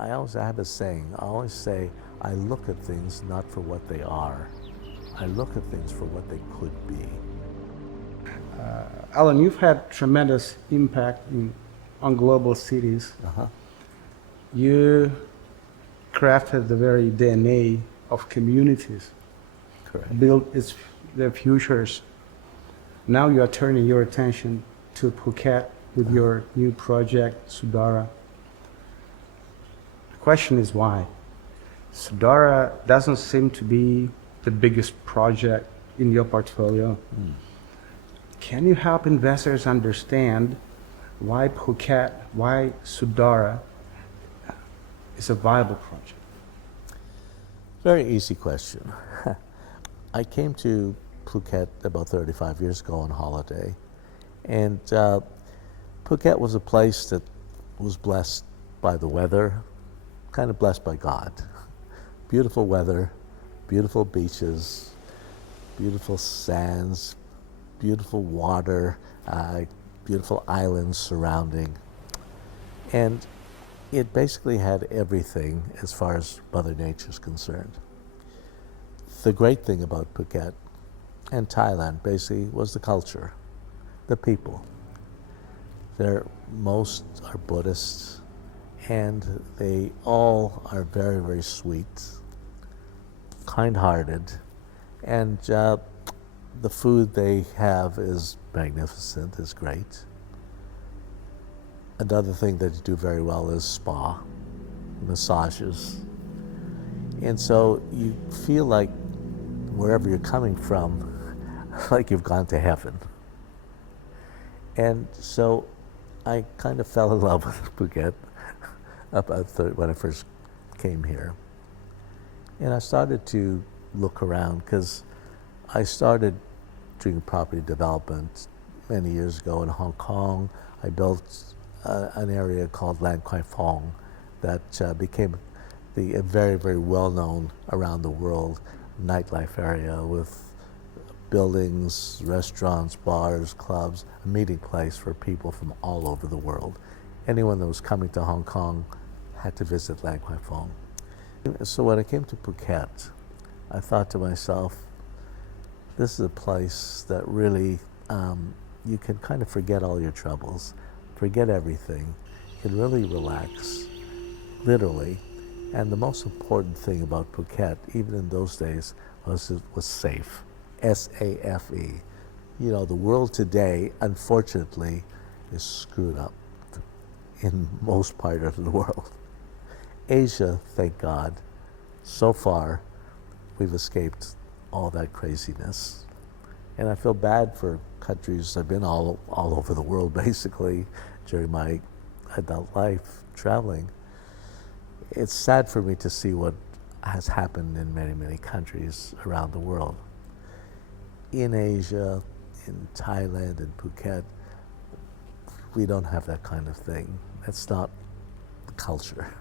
I always have a saying. I always say, I look at things not for what they are. I look at things for what they could be. Allan, you've had tremendous impact on global cities. Uh-huh. You crafted the very DNA of communities, Correct. built their futures. Now you are turning your attention to Phuket with your new project, Sudara. The question is why? Sudara doesn't seem to be the biggest project in your portfolio. Can you help investors understand why Phuket, why Sudara is a viable project? Very easy question. I came to Phuket about 35 years ago on holiday, and Phuket was a place that was blessed by the weather, kind of blessed by God. Beautiful weather, beautiful beaches, beautiful sands, beautiful water, beautiful islands surrounding. And it basically had everything as far as Mother Nature is concerned. The great thing about Phuket and Thailand basically was the culture, the people. Most are Buddhists, and they all are very, very sweet, kind-hearted, and the food they have is magnificent, is great. Another thing that you do very well is spa, massages. And so you feel like wherever you're coming from, like you've gone to heaven. And so I kind of fell in love with Phuket when I first came here. And I started to look around because I started doing property development many years ago in Hong Kong. I built an area called Lan Kwai Fong that became a very, very well-known around the world nightlife area with buildings, restaurants, bars, clubs, a meeting place for people from all over the world. Anyone that was coming to Hong Kong had to visit Lan Kwai Fong. So when I came to Phuket, I thought to myself, this is a place that really you can kind of forget all your troubles, forget everything, you can really relax, literally. And the most important thing about Phuket, even in those days, was it was safe. S-A-F-E. You know, the world today, unfortunately, is screwed up in most part of the world. Asia, thank God, so far, we've escaped all that craziness. And I feel bad for countries. I've been all over the world, basically, during my adult life, traveling. It's sad for me to see what has happened in many, many countries around the world. In Asia, in Thailand, in Phuket, we don't have that kind of thing. That's not the culture.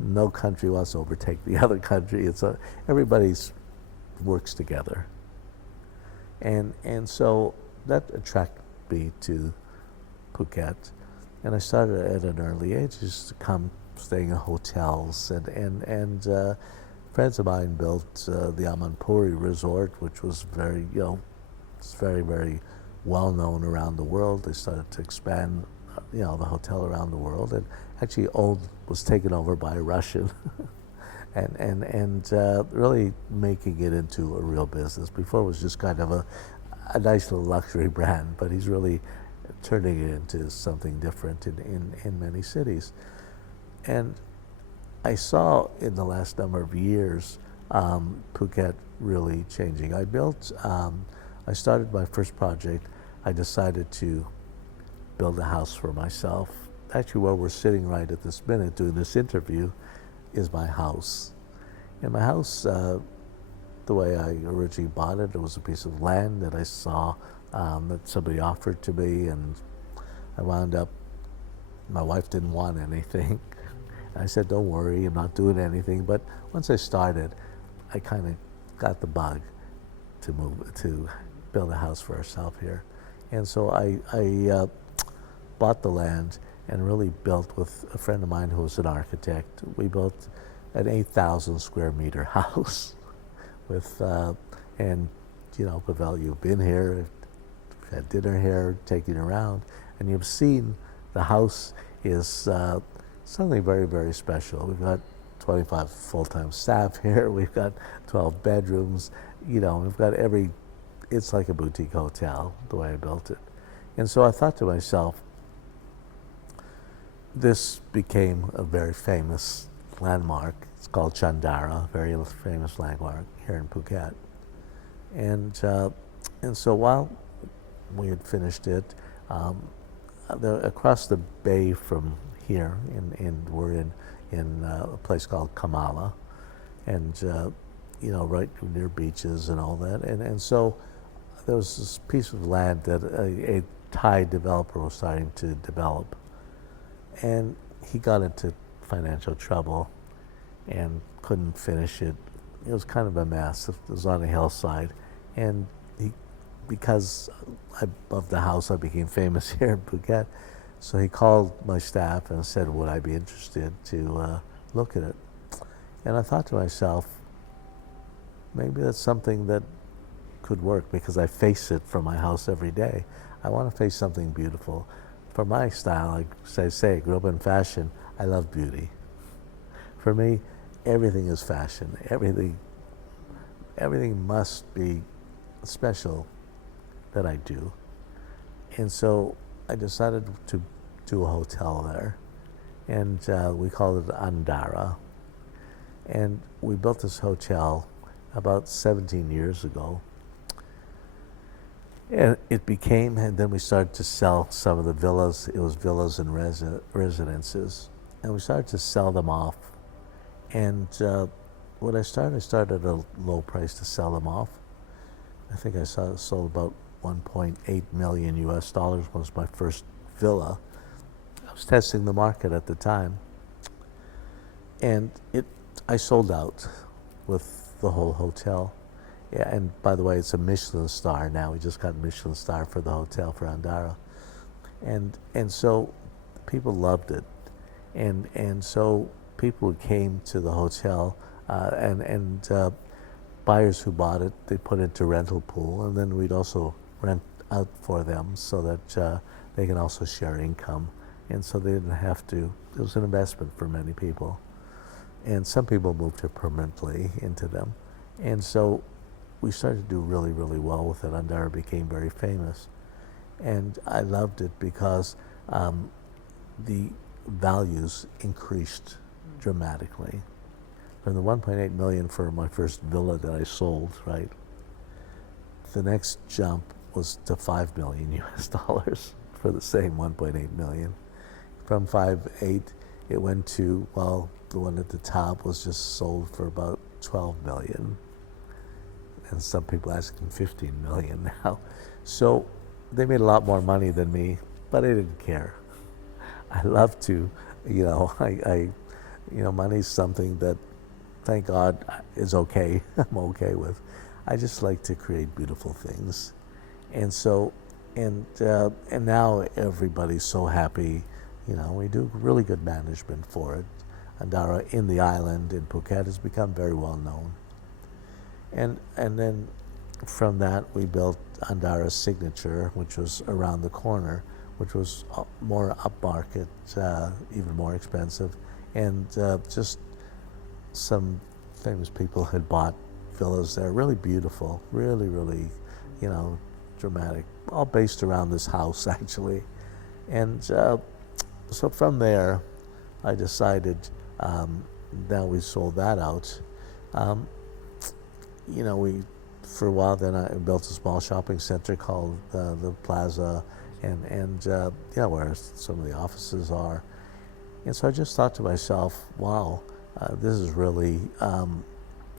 No country wants to overtake the other country. Everybody works together. And so that attracted me to Phuket. And I started at an early age just to come staying in hotels. And friends of mine built the Amanpuri Resort, which was very, it's very, very well known around the world. They started to expand, the hotel around the world. And actually was taken over by a Russian. and really making it into a real business. Before it was just kind of a nice little luxury brand, but he's really turning it into something different in many cities. And I saw in the last number of years Phuket really changing. I started my first project. I decided to build a house for myself. Actually, where we're sitting right at this minute doing this interview is my house. And my house, the way I originally bought it, it was a piece of land that I saw that somebody offered to me, and I wound up, my wife didn't want anything. I said, don't worry, I'm not doing anything. But once I started, I kind of got the bug to build a house for ourselves here. And so I bought the land, and really built with a friend of mine who was an architect. We built an 8,000 square meter house with, and you know, Pavel, you've been here, had dinner here, taken you around, and you've seen the house is something very, very special. We've got 25 full-time staff here. We've got 12 bedrooms. You know, we've got it's like a boutique hotel, the way I built it. And so I thought to myself, this became a very famous landmark. It's called Sudara, a very famous landmark here in Phuket. And so while we had finished it, across the bay from here, we're in a place called Kamala, and you know, right near beaches and all that. And so there was this piece of land that a Thai developer was starting to develop, and he got into financial trouble and couldn't finish it. It was kind of a mess. It was on a hillside, and because of the house, I became famous here in Phuket. So he called my staff and said, would I be interested to look at it? And I thought to myself, maybe that's something that could work, because I face it from my house every day. I want to face something beautiful. For my style, like I say, I grew up in fashion. I love beauty. For me, everything is fashion. Everything must be special that I do. And so I decided to do a hotel there, and we called it Andara. And we built this hotel about 17 years ago. And and then we started to sell some of the villas. It was villas and residences. And we started to sell them off. And when I started at a low price to sell them off. I think I sold about 1.8 million US dollars was my first villa. I was testing the market at the time. And I sold out with the whole hotel. Yeah, and by the way, it's a Michelin star now. We just got a Michelin star for the hotel for Andara. And so people loved it. And so people came to the hotel and buyers who bought it, they put it into rental pool, and then we'd also rent out for them so that they can also share income. And so they didn't have to, it was an investment for many people. And some people moved here permanently into them. And so we started to do really, really well with it. Andara became very famous. And I loved it because the values increased dramatically. From the 1.8 million for my first villa that I sold, right? The next jump was to 5 million US dollars for the same 1.8 million. From 5.8, it went to, well, the one at the top was just sold for about 12 million. And some people asking 15 million now. So they made a lot more money than me, but I didn't care. I love to, you know, money's something that, thank God, is okay. I'm okay with. I just like to create beautiful things, and so, and now everybody's so happy. You know, we do really good management for it. Andara in the island in Phuket has become very well known, and then from that we built Andara's Signature, which was around the corner, which was more upmarket, even more expensive, and just some famous people had bought villas there, really beautiful, really, really, you know, dramatic, all based around this house actually. And so from there, I decided, now we sold that out. You know, for a while then I built a small shopping center called the Plaza, and yeah, where some of the offices are. And so I just thought to myself, wow, this is really,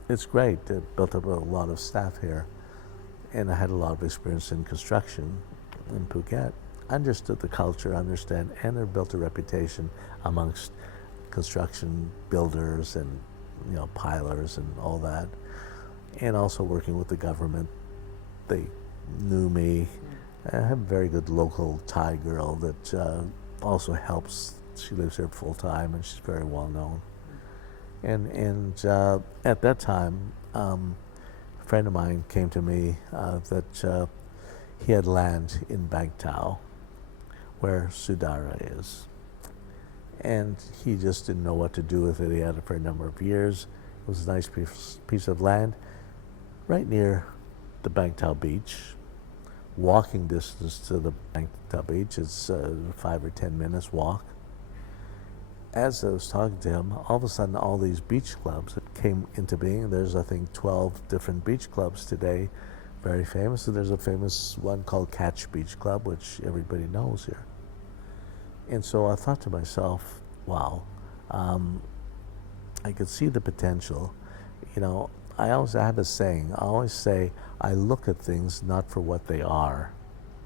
it's great. It built up a lot of staff here. And I had a lot of experience in construction in Phuket. I understood the culture, and I built a reputation amongst construction builders and, you know, pilers and all that. And also working with the government. They knew me. I have a very good local Thai girl that also helps. She lives here full time, and she's very well known. And at that time, a friend of mine came to me that he had land in Bangtao, where Sudara is. And he just didn't know what to do with it. He had it for a number of years. It was a nice piece of land right near the Bangtao beach. Walking distance to the Bangtao beach is 5 or 10 minutes walk. As I was talking to him, all of a sudden all these beach clubs came into being. There's, I think, 12 different beach clubs today, very famous. And there's a famous one called Catch Beach Club, which everybody knows here. And so I thought to myself, wow, I could see the potential. You know, I have a saying. I always say, I look at things not for what they are.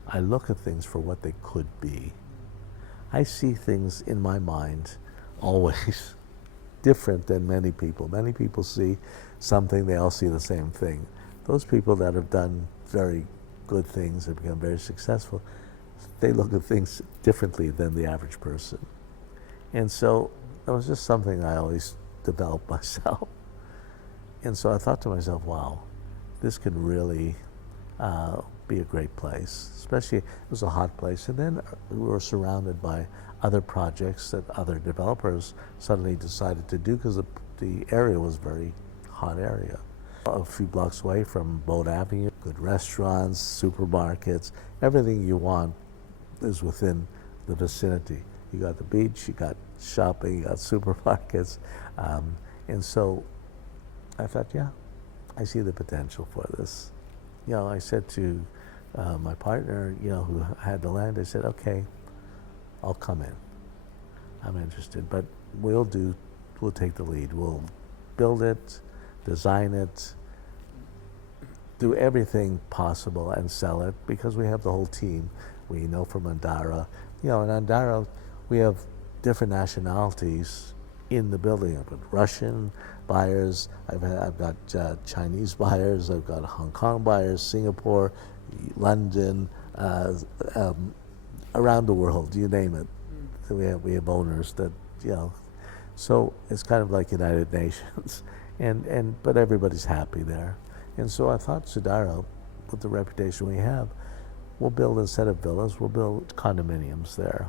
I look at things for what they could be. I see things in my mind always different than many people. Many people see something, they all see the same thing. Those people that have done very good things, have become very successful, they look at things differently than the average person. And so it was just something I always developed myself. And so I thought to myself, wow, this could really be a great place. Especially, it was a hot place. And then we were surrounded by other projects that other developers suddenly decided to do because the area was a very hot area. A few blocks away from Boat Avenue, good restaurants, supermarkets, everything you want is within the vicinity. You got the beach, you got shopping, you got supermarkets. And so I thought, yeah, I see the potential for this. You know, I said to my partner, you know, who had the land, I said, okay, I'll come in. I'm interested, but we'll take the lead. We'll build it, design it, do everything possible and sell it because we have the whole team. We know from Andara. You know, in Andara, we have different nationalities in the building. I've got Russian buyers, I've got Chinese buyers, I've got Hong Kong buyers, Singapore, London, around the world, you name it. We have owners that, you know, so it's kind of like United Nations, but everybody's happy there. And so I thought Sudara, with the reputation we have, we'll build, instead of villas, we'll build condominiums there.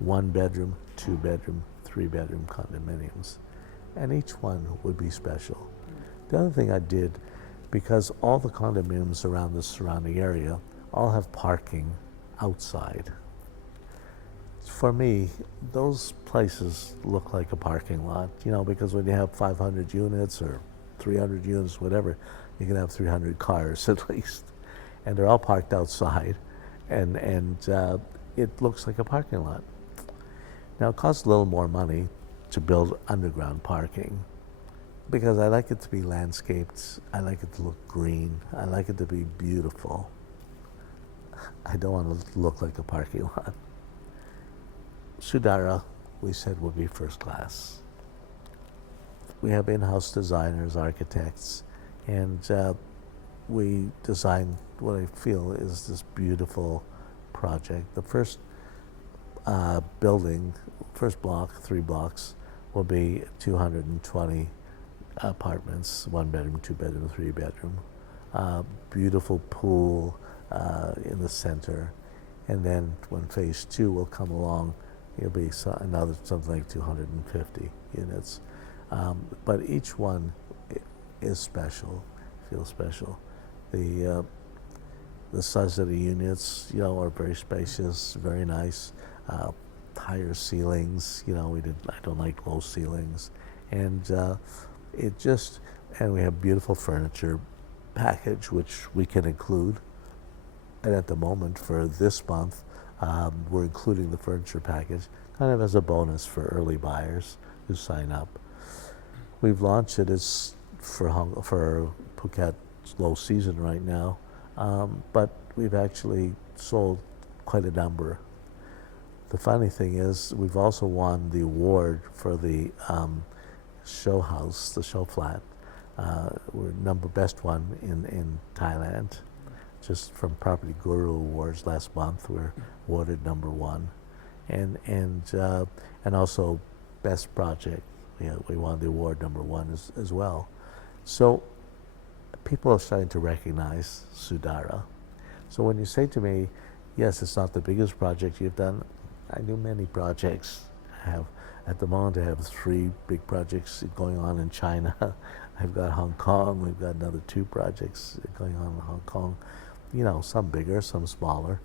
1 bedroom, 2 bedroom, 3 bedroom condominiums. And each one would be special. The other thing I did, because all the condominiums around the surrounding area all have parking outside. For me, those places look like a parking lot, you know, because when you have 500 units or 300 units, whatever, you can have 300 cars at least. And they're all parked outside, and it looks like a parking lot. Now, it costs a little more money to build underground parking because I like it to be landscaped, I like it to look green, I like it to be beautiful. I don't want it to look like a parking lot. Sudara, we said, would be first class. We have in-house designers, architects, and we designed what I feel is this beautiful project. The first building, first block, 3 blocks, will be 220 apartments, 1 bedroom, 2 bedroom, 3 bedroom. Beautiful pool in the center. And then when phase 2 will come along, it'll be another something like 250 units. But each one is special, feels special. The size of the units, you know, are very spacious, very nice. Higher ceilings, you know, I don't like low ceilings. And and we have beautiful furniture package, which we can include. And at the moment, for this month, we're including the furniture package kind of as a bonus for early buyers who sign up. We've launched it as for Phuket low season right now, but we've actually sold quite a number. The funny thing is, we've also won the award for the show house, the show flat. We're best one in Thailand. Just from Property Guru Awards last month, we're awarded #1. and also best project. We won the award #1 as well. So people are starting to recognize Sudara. So when you say to me, yes, it's not the biggest project you've done, I do many projects. I have, at the moment, I have 3 big projects going on in China. I've got Hong Kong. We've got another 2 projects going on in Hong Kong. Some bigger, some smaller,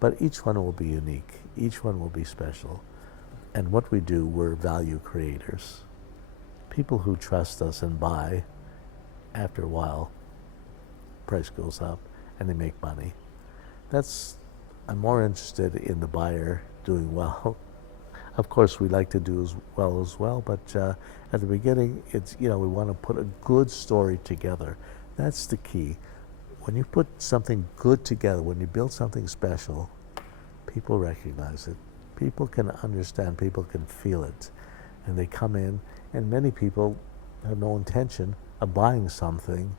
but each one will be unique. Each one will be special. And what we do, we're value creators. People who trust us and buy, after a while, price goes up and they make money. I'm more interested in the buyer doing well. Of course, we like to do as well, but at the beginning, we want to put a good story together. That's the key. When you put something good together, when you build something special, people recognize it. People can understand, people can feel it. And they come in, and many people have no intention of buying something,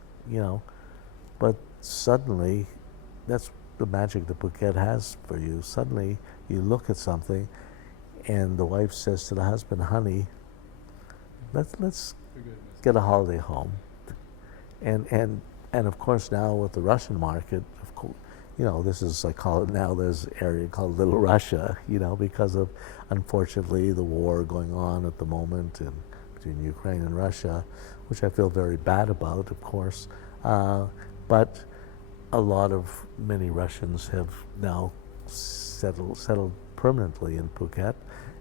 but suddenly, that's the magic that Phuket has for you. Suddenly, you look at something, and the wife says to the husband, "Honey, let's get a holiday home." And of course now with the Russian market, of course, this is, I call it now, there's an area called Little Russia, because of, unfortunately, the war going on at the moment between Ukraine and Russia, which I feel very bad about, of course. But many Russians have now settled permanently in Phuket,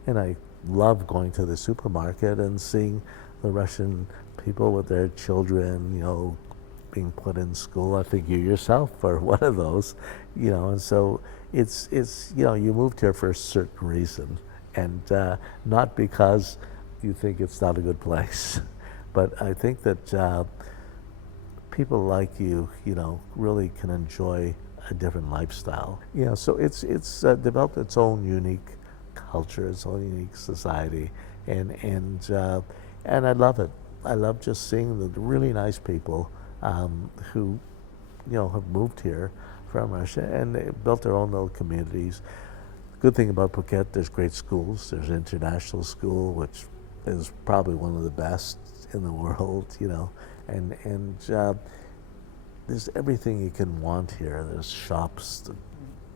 and I love going to the supermarket and seeing the Russian people with their children, being put in school. I think you yourself are one of those, and so it's you moved here for a certain reason, and not because you think it's not a good place, but I think that people like you, really can enjoy a different lifestyle. So it's developed its own unique culture, its own unique society, and I love it. I love just seeing the really nice people who, have moved here from Russia, and they built their own little communities. Good thing about Phuket, there's great schools. There's an international school, which is probably one of the best in the world, and there's everything you can want here. There's shops,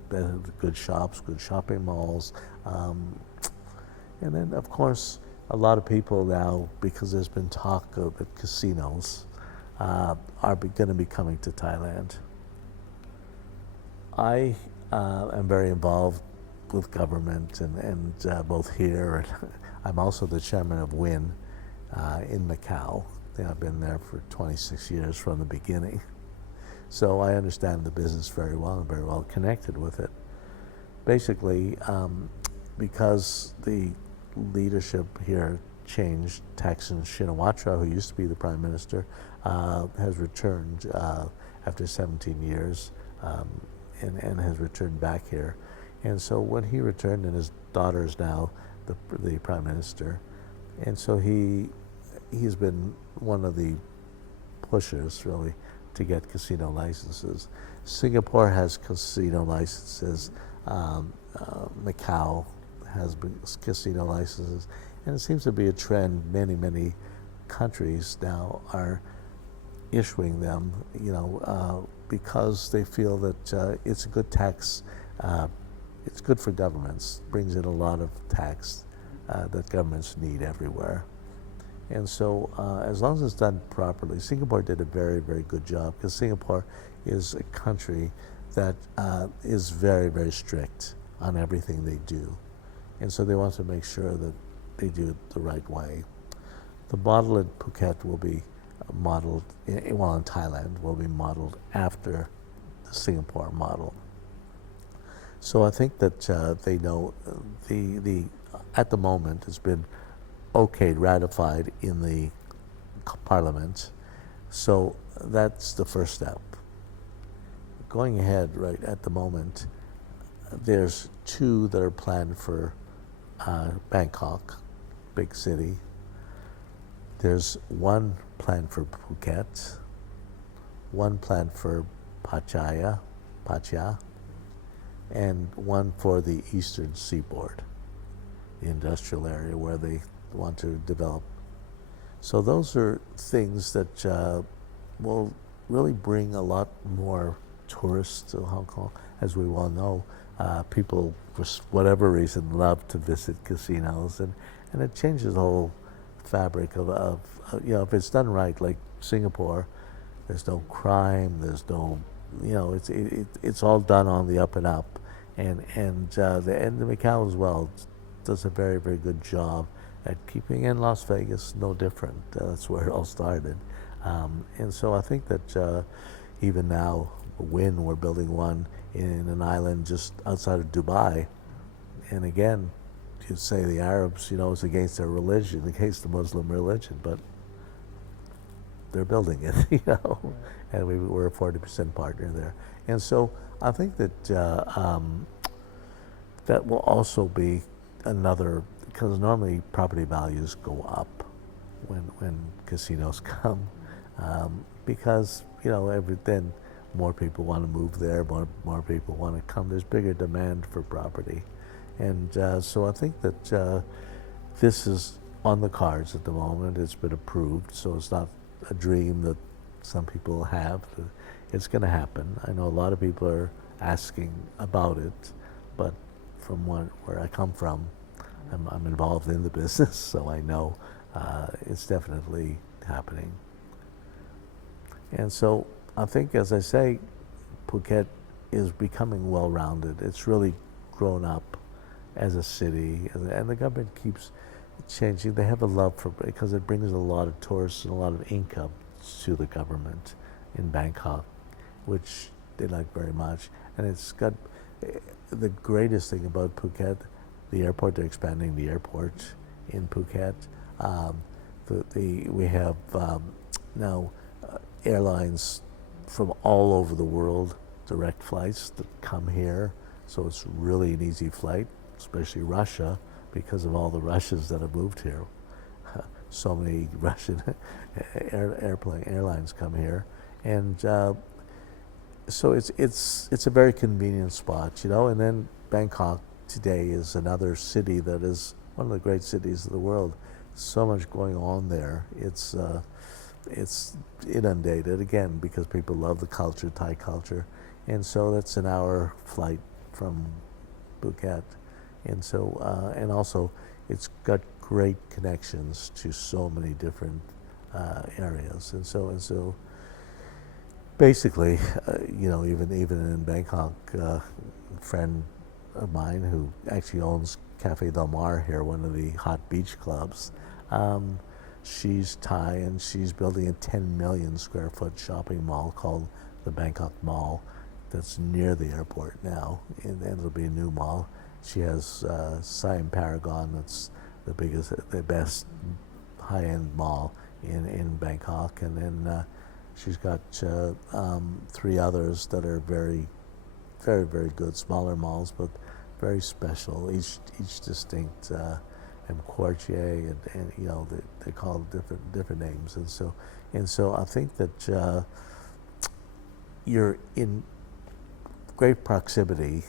good shops, good shopping malls, and then of course a lot of people now, because there's been talk of the casinos, are going to be coming to Thailand. I am very involved with government and both here, and I'm also the chairman of WIN in Macau. I've been there for 26 years from the beginning. So I understand the business very well and very well connected with it. Basically, because the leadership here changed, Thaksin Shinawatra, who used to be the prime minister, has returned after 17 years and has returned back here. And so when he returned, and his daughter is now the prime minister, and so he's been one of the pushers, really, to get casino licenses. Singapore has casino licenses. Macau has casino licenses, and it seems to be a trend. Many countries now are issuing them, because they feel that it's a good tax. It's good for governments. Brings in a lot of tax that governments need everywhere. And so as long as it's done properly, Singapore did a very, very good job, because Singapore is a country that is very, very strict on everything they do. And so they want to make sure that they do it the right way. The model in Phuket will be modeled, in Thailand, will be modeled after the Singapore model. So I think that they know at the moment it's been ratified in the parliament. So that's the first step. Going ahead, right at the moment, there's 2 that are planned for Bangkok, big city. There's 1 planned for Phuket, 1 planned for Pattaya, and 1 for the eastern seaboard. the industrial area where they want to develop. So those are things that will really bring a lot more tourists to Hong Kong. As we well know, people, for whatever reason, love to visit casinos, and it changes the whole fabric of if it's done right, like Singapore, there's no crime, there's no, it's all done on the up and up, and the Macau as well does a very, very good job at keeping in Las Vegas no different. That's where it all started. And so I think that even now, we're building one in an island just outside of Dubai. And again, you say the Arabs, it's against their religion, against the Muslim religion, but they're building it, and we're a 40% partner there. And so I think that that will also be another, because normally property values go up when casinos come, because then more people want to move there, more people want to come. There's bigger demand for property, and so I think that this is on the cards at the moment. It's been approved, so it's not a dream that some people have. It's going to happen. I know a lot of people are asking about it, but from where I come from, I'm involved in the business, so I know it's definitely happening. And so I think, as I say, Phuket is becoming well-rounded. It's really grown up as a city, and the government keeps changing. They have a love for it because it brings a lot of tourists and a lot of income to the government in Bangkok, which they like very much. And it's got the greatest thing about Phuket, the airport. They're expanding the airport in Phuket. We have now airlines from all over the world, direct flights that come here. So it's really an easy flight, especially Russia, because of all the Russians that have moved here. So many Russian airlines come here, and so it's a very convenient spot, And then Bangkok today is another city that is one of the great cities of the world. So much going on there. It's inundated again because people love the culture, Thai culture, and so that's an hour flight from Phuket, and so and also it's got great connections to so many different areas, and so basically, even in Bangkok, a friend of mine who actually owns Cafe Del Mar here, one of the hot beach clubs. She's Thai, and she's building a 10 million square foot shopping mall called the Bangkok Mall that's near the airport now, and it'll be a new mall. She has Siam Paragon, that's the best high-end mall in Bangkok, and then she's got 3 others that are very, very, very good, smaller malls, but very special, each distinct. And Quartier, and they call different names, and so I think that you're in great proximity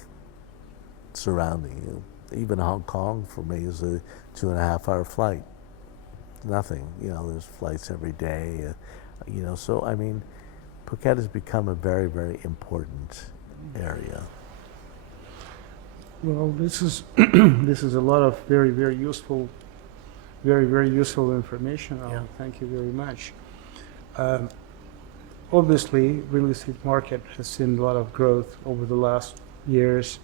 surrounding you. Even Hong Kong for me is a 2.5-hour flight. Nothing, there's flights every day, So I mean, Phuket has become a very, very important area. Well, this is this is a lot of very, very useful information. Yeah. Thank you very much. Obviously, real estate market has seen a lot of growth over the last years.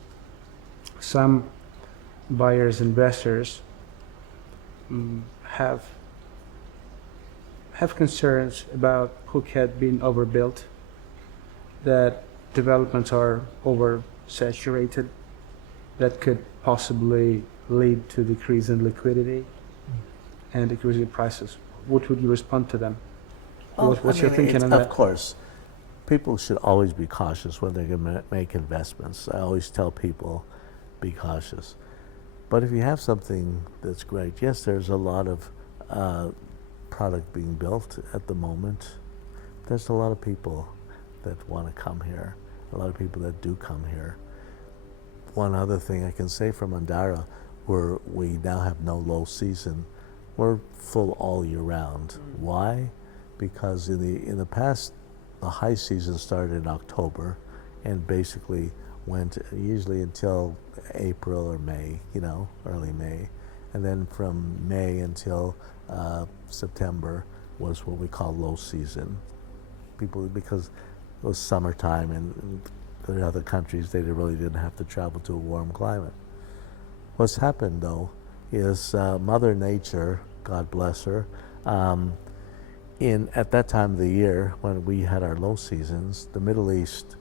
Some buyers, investors have concerns about Phuket being overbuilt, that developments are oversaturated, that could possibly lead to decrease in liquidity and decrease in prices. What would you respond to them? What's your thinking on that? Of course, people should always be cautious when they're going to make investments. I always tell people, be cautious. But if you have something that's great, yes, there's a lot of product being built at the moment. There's a lot of people that want to come here, a lot of people that do come here. One other thing I can say from Andara, we now have no low season. We're full all year round. Why? Because in the past, the high season started in October, and basically went usually until April or May, early May, and then from May until September was what we call low season. People, because it was summertime, and in other countries they really didn't have to travel to a warm climate. What's happened though is Mother Nature, God bless her, at that time of the year when we had our low seasons, the Middle East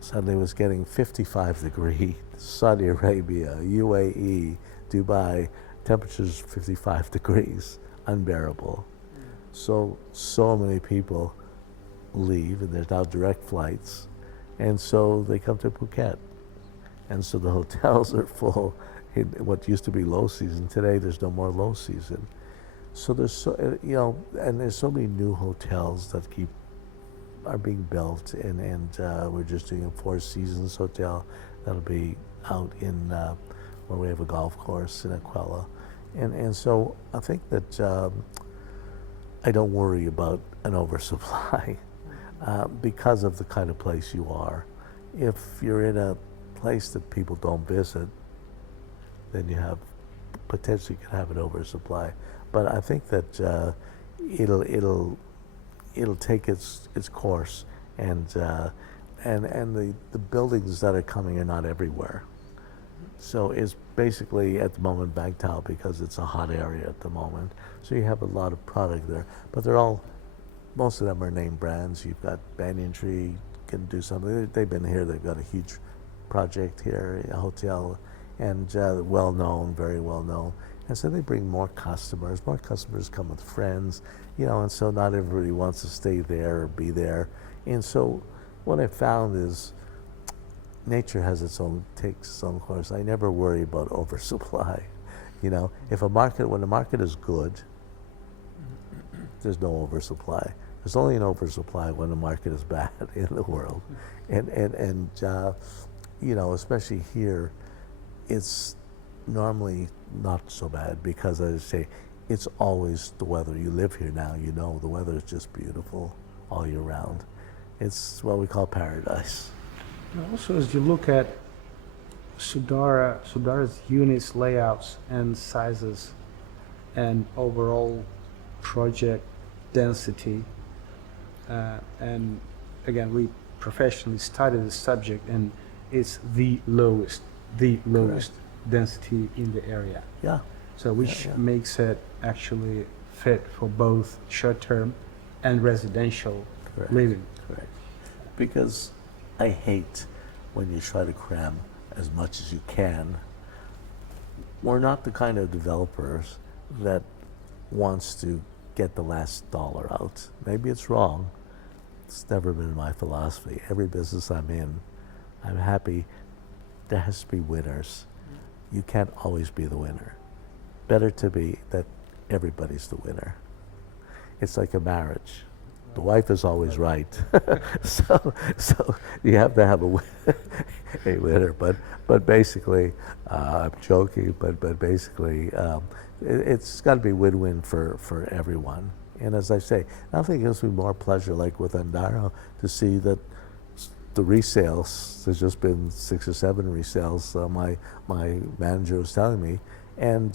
suddenly was getting 55 degree. Saudi Arabia, UAE, Dubai, temperatures 55 degrees, unbearable. So many people leave, and there's now direct flights, and so they come to Phuket, and so the hotels are full. In what used to be low season, today there's no more low season. So there's and there's so many new hotels that are being built, and we're just doing a Four Seasons hotel that'll be out in where we have a golf course in Aquella, and so I think that I don't worry about an oversupply because of the kind of place you are. If you're in a place that people don't visit, then you have potentially could have an oversupply. But I think that it'll take its course, and the buildings that are coming are not everywhere. So it's basically at the moment Bangtao, because it's a hot area at the moment. So you have a lot of product there, but most of them are name brands. You've got Banyan Tree can do something. They've been here. They've got a huge project here, a hotel, and well known, very well known. And so they bring more customers. More customers come with friends, and so not everybody wants to stay there or be there. And so what I found is nature takes its own course. I never worry about oversupply. If when the market is good, there's no oversupply. There's only an oversupply when the market is bad in the world. And especially here, it's normally not so bad because, as I say, it's always the weather. You live here now, the weather is just beautiful all year round. It's what we call paradise. Also, as you look at Sudara's units, layouts, and sizes, and overall project density, and again, we professionally studied the subject, and it's the lowest density in the area. Yeah. So which makes it actually fit for both short-term and residential living. Correct. Because I hate when you try to cram as much as you can. We're not the kind of developers that wants to get the last dollar out. Maybe it's wrong. It's never been my philosophy. Every business I'm in, I'm happy. There has to be winners. You can't always be the winner. Better to be that everybody's the winner. It's like a marriage. The wife is always right. so you have to have a winner. But basically, I'm joking. But basically, it's got to be win-win for everyone. And as I say, nothing gives me more pleasure, like with Andaro, to see that the resales. There's just been 6 or 7 resales. My manager was telling me, and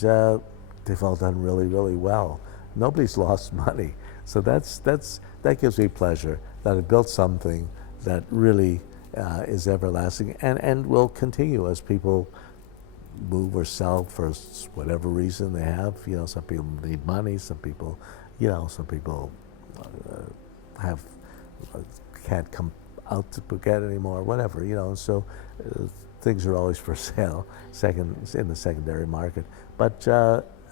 they've all done really, really well. Nobody's lost money. So that gives me pleasure that I built something that really is everlasting and will continue as people move or sell for whatever reason they have. Some people need money. Some people, have can't come out to Phuket anymore. Whatever, So things are always for sale. In the secondary market, but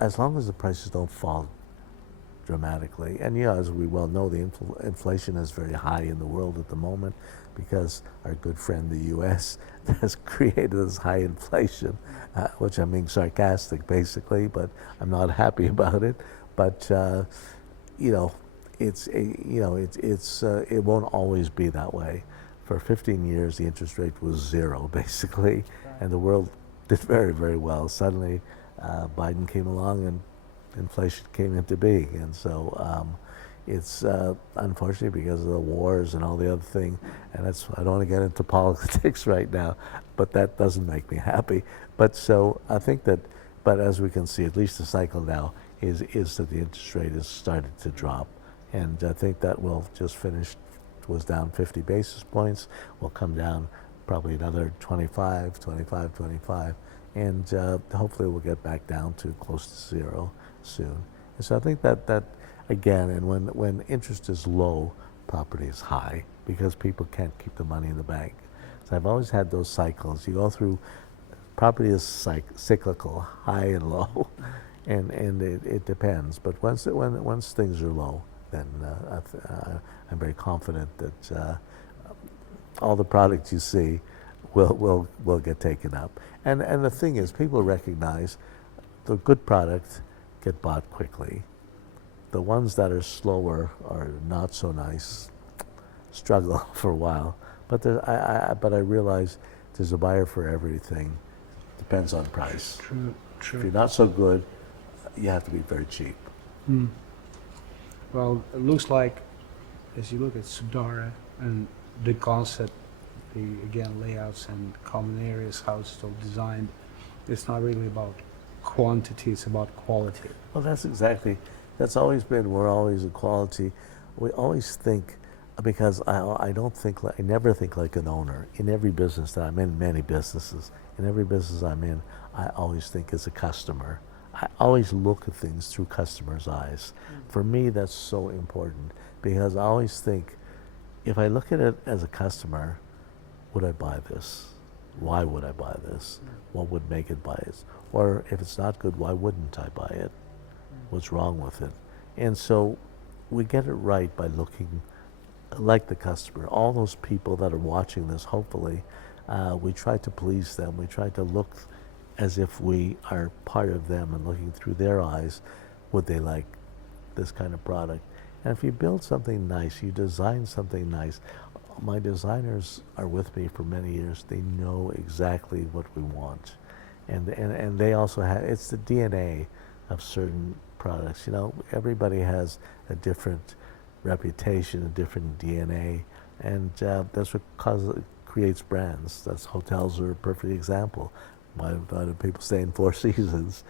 as long as the prices don't fall dramatically. And as we well know, the inflation is very high in the world at the moment because our good friend the U.S. has created this high inflation, which I'm being sarcastic basically, but I'm not happy about it. But it won't always be that way. For 15 years, the interest rate was 0 basically, and the world did very, very well. Suddenly, Biden came along and inflation came into being. And so it's unfortunately because of the wars and all the other thing. And that's, I don't want to get into politics right now, but that doesn't make me happy. But so I think that, but as we can see, at least the cycle now is that the interest rate has started to drop. And I think that will just finish, was down 50 basis points, will come down probably another 25, 25, 25, and hopefully we'll get back down to close to zero soon. And so I think that again, and when interest is low, property is high because people can't keep the money in the bank. So I've always had those cycles. You go through, property is cyclical, high and low, and it depends. But once things are low, then I'm very confident that all the products you see will get taken up. And the thing is, people recognize the good products get bought quickly. The ones that are slower or not so nice struggle for a while. But I realize there's a buyer for everything. Depends on price. True, true. If you're not so good, you have to be very cheap. Well, it looks like, as you look at Sudara and the concept, the, again, layouts and common areas, how it's still designed, it's not really about quantity, it's about quality. Well, that's always been, we're always equality. We always think, because I never think like an owner. In every business that I'm in, many businesses, in every business I'm in, I always think as a customer. I always look at things through customers' eyes. For me, that's so important because I always think, if I look at it as a customer, would I buy this? Why would I buy this? What would make it buy it? Or if it's not good, why wouldn't I buy it? What's wrong with it? And so we get it right by looking like the customer. All those people that are watching this, hopefully, we try to please them. We try to look as if we are part of them and looking through their eyes. Would they like this kind of product? And if you build something nice, you design something nice. My designers are with me for many years. They know exactly what we want. And they also have, it's the DNA of certain products. You know, everybody has a different reputation, a different DNA, and that's what creates brands. That's, hotels are a perfect example. Why do people stay in Four Seasons?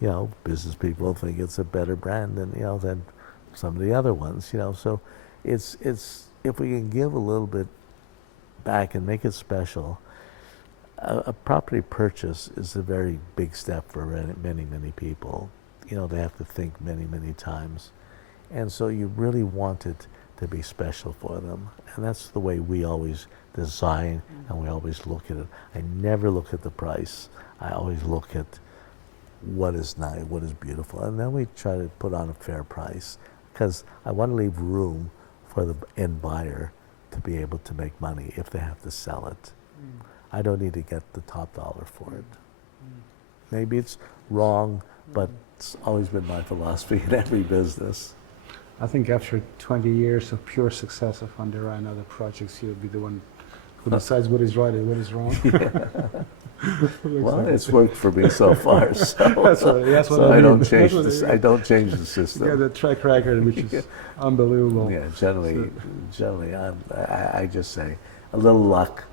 You know, business people think it's a better brand than some of the other ones. You know, so it's if we can give a little bit back and make it special. A property purchase is a very big step for many people. You know, they have to think many times, and so you really want it to be special for them, and that's the way we always design, and we always look at it. I never look at the price. I always look at what is nice, what is beautiful, and then we try to put on a fair price, because I want to leave room for the end buyer to be able to make money if they have to sell it. I don't need to get the top dollar for it. Maybe it's wrong, but it's always been my philosophy in every business. I think after 20 years of pure success of Sudara and other projects, you'll be the one who decides what is right and what is wrong. Well, it's worked for me so far, so, I don't change the system. Yeah, the track record, which is unbelievable. Yeah, generally, I just say a little luck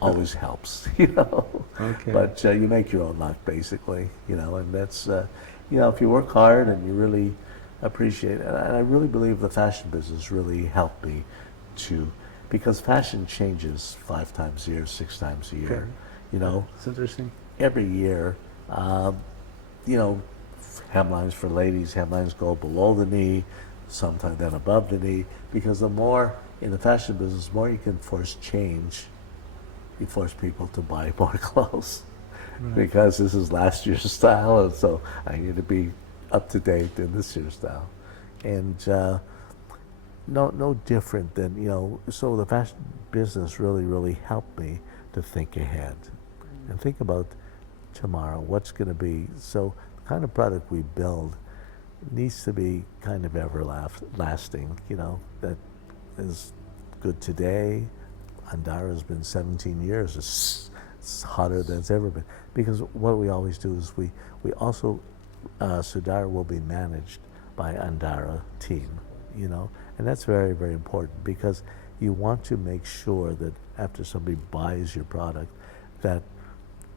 always helps, you know. Okay. But you make your own luck, basically, you know, and that's, you know, if you work hard and you really appreciate it. And I really believe the fashion business really helped me to, because fashion changes 5 times a year, 6 times a year. Okay. You know, it's interesting. Every year, you know, hemlines for ladies, hemlines go below the knee, sometimes then above the knee, because the more in the fashion business, the more you can force change, you force people to buy more clothes. Right. Because this is last year's style, and so I need to be up to date in this year's style. And no different than, you know, so the fashion business really helped me to think ahead and think about tomorrow, what's going to be. So the kind of product we build needs to be kind of everlasting, you know, that is good today. Sudara has been 17 years. It's hotter than it's ever been. Because what we always do is we also, Sudara will be managed by Andara team, you know, and that's very, very important because you want to make sure that after somebody buys your product, that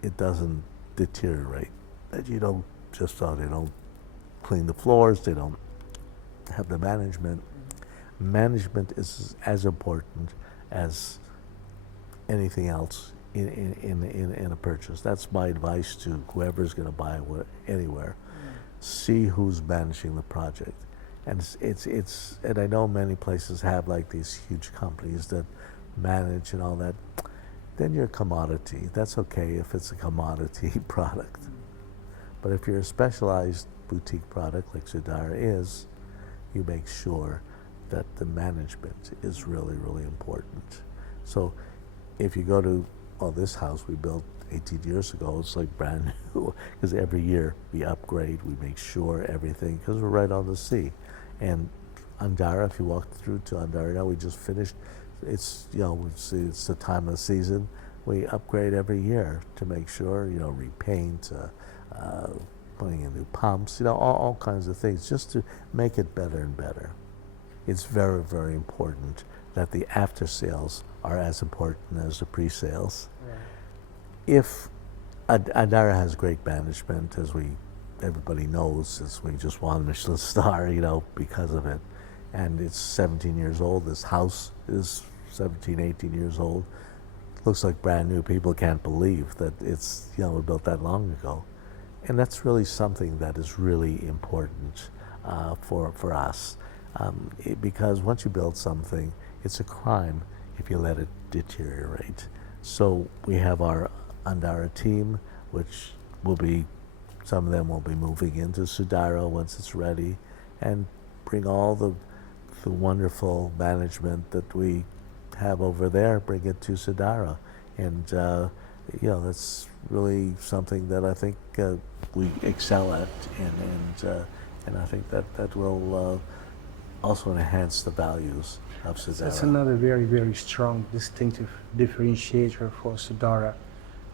it doesn't deteriorate, that you don't just, they don't clean the floors, they don't have the management. Management is as important as anything else in a purchase. That's my advice to whoever's going to buy anywhere. See who's managing the project. And it's and I know many places have like these huge companies that manage and all that. Then you're a commodity. That's okay if it's a commodity product. But if you're a specialized boutique product like Sudara is, you make sure that the management is really, really important. So if you go to, well, this house we built 18 years ago, it's like brand new, because every year we upgrade, we make sure everything, because we're right on the sea. And Andara, if you walk through to Andara now, we just finished, it's, you know, it's the time of the season, we upgrade every year to make sure, you know, repaint, putting in new pumps, you know, all kinds of things, just to make it better and better. It's very, very important that the after sales are as important as the pre-sales. Right. If Andara has great management, as everybody knows, since we just won a Michelin star, you know, because of it, and it's 17 years old. This house is 17, 18 years old. Looks like brand new. People can't believe that it's, you know, we built that long ago, and that's really something that is really important for us. Because once you build something, it's a crime if you let it deteriorate. So we have our Andara team, which will be, some of them will be moving into Sudara once it's ready, and bring all the wonderful management that we have over there, bring it to Sudara. And you know, that's really something that I think we excel at, and I think that will also enhance the values of Sudara. That's another very, very strong distinctive differentiator for Sudara,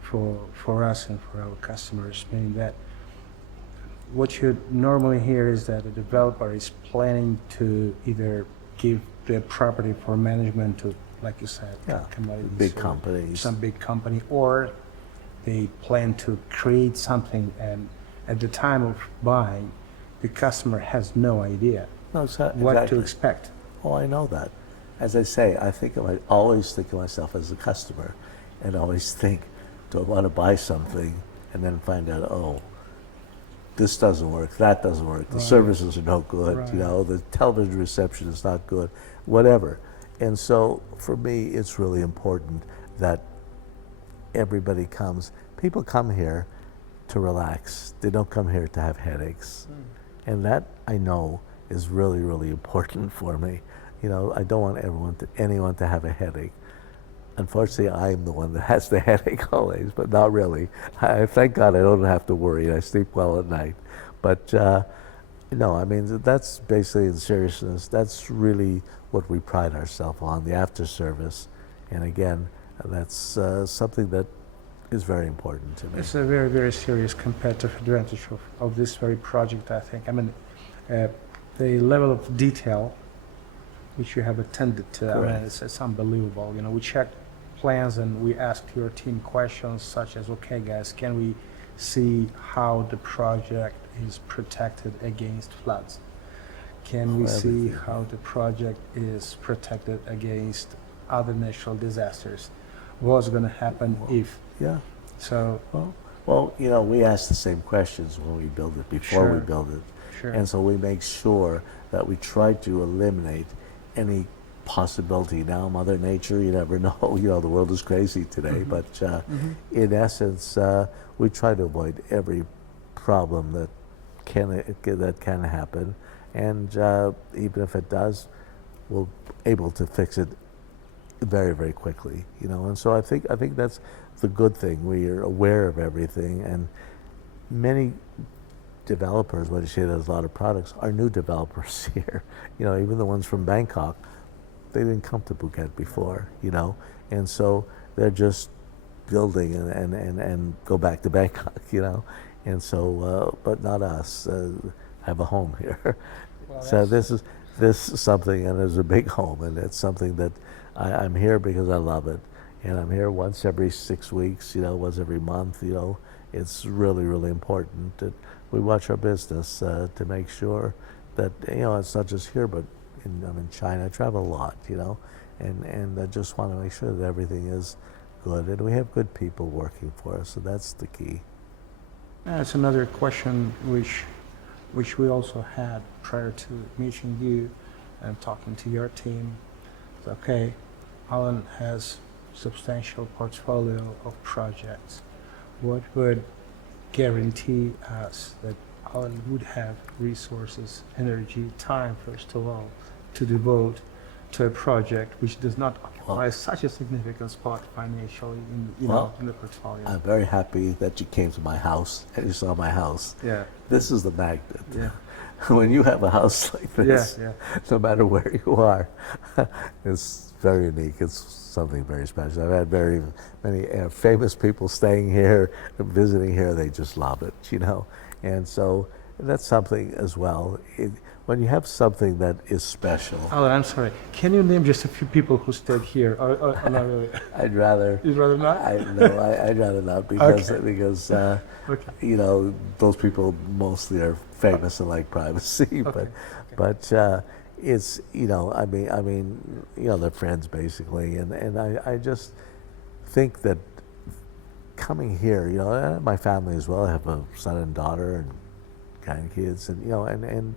for us and for our customers, meaning that what you normally hear is that a developer is planning to either give the property for management to, like you said, big companies, some big company, or they plan to create something, and at the time of buying, the customer has no idea what to expect. Oh, I know that. As I say, I always think of myself as a customer, and always think, do I want to buy something, and then find out, oh, this doesn't work, that doesn't work, the services are no good, you know, the television reception is not good, whatever. And so for me, it's really important that everybody comes. People come here to relax. They don't come here to have headaches. And that, I know, is really, really important for me. You know, I don't want anyone to have a headache. Unfortunately, I'm the one that has the headache always, but not really. Thank God I don't have to worry. I sleep well at night. But no, I mean, that's basically, in seriousness, that's really what we pride ourselves on, the after service. And again, that's something that is very important to me. It's a very, very serious competitive advantage of this very project, I think. I mean, the level of detail which you have attended to, I mean, it's unbelievable. You know, we checked plans and we asked your team questions such as, okay guys, can we see how the project is protected against floods? Can we see how the project is protected against other natural disasters? What's going to happen if? Yeah. So. Well, you know, we ask the same questions when we build it, before we build it. Sure. And so we make sure that we try to eliminate any possibility. Now, Mother Nature, you never know. You know, the world is crazy today. But in essence, we try to avoid every problem that can happen. And even if it does, we're able to fix it very, very quickly. You know, and so I think that's the good thing. We are aware of everything, and many developers, when you say there's a lot of products, are new developers here. You know, even the ones from Bangkok, they didn't come to Phuket before, you know, and so they're just building and go back to Bangkok, you know. And so, but not us. Have a home here. Well, So that's- this is something, and it's a big home, and it's something that I'm here because I love it, and I'm here once every 6 weeks, you know, once every month, you know. It's really, really important that we watch our business to make sure that, you know, it's not just here, but I'm in China. I travel a lot, you know, and I just want to make sure that everything is good, and we have good people working for us, so that's the key. That's another question which we also had prior to meeting you and talking to your team. Okay, Allan has substantial portfolio of projects. What would guarantee us that Allan would have resources, energy, time, first of all, to devote to a project which does not occupy such a significant spot financially in the portfolio? I'm very happy that you came to my house and you saw my house. Yeah. This is the magnet. Yeah. When you have a house like this, Yeah. no matter where you are, it's very unique. It's something very special. I've had very many famous people staying here, visiting here. They just love it, you know. And so that's something as well. When you have something that is special, Allan, I'm sorry. Can you name just a few people who stayed here? Or not really? I'd rather. You'd rather not? I'd rather not because Okay. Okay. you know, those people mostly are famous and like privacy, Okay. but it's, you know, I mean, you know, they're friends basically, and I just think that coming here, you know, my family as well. I have a son and daughter and grandkids, and you know, and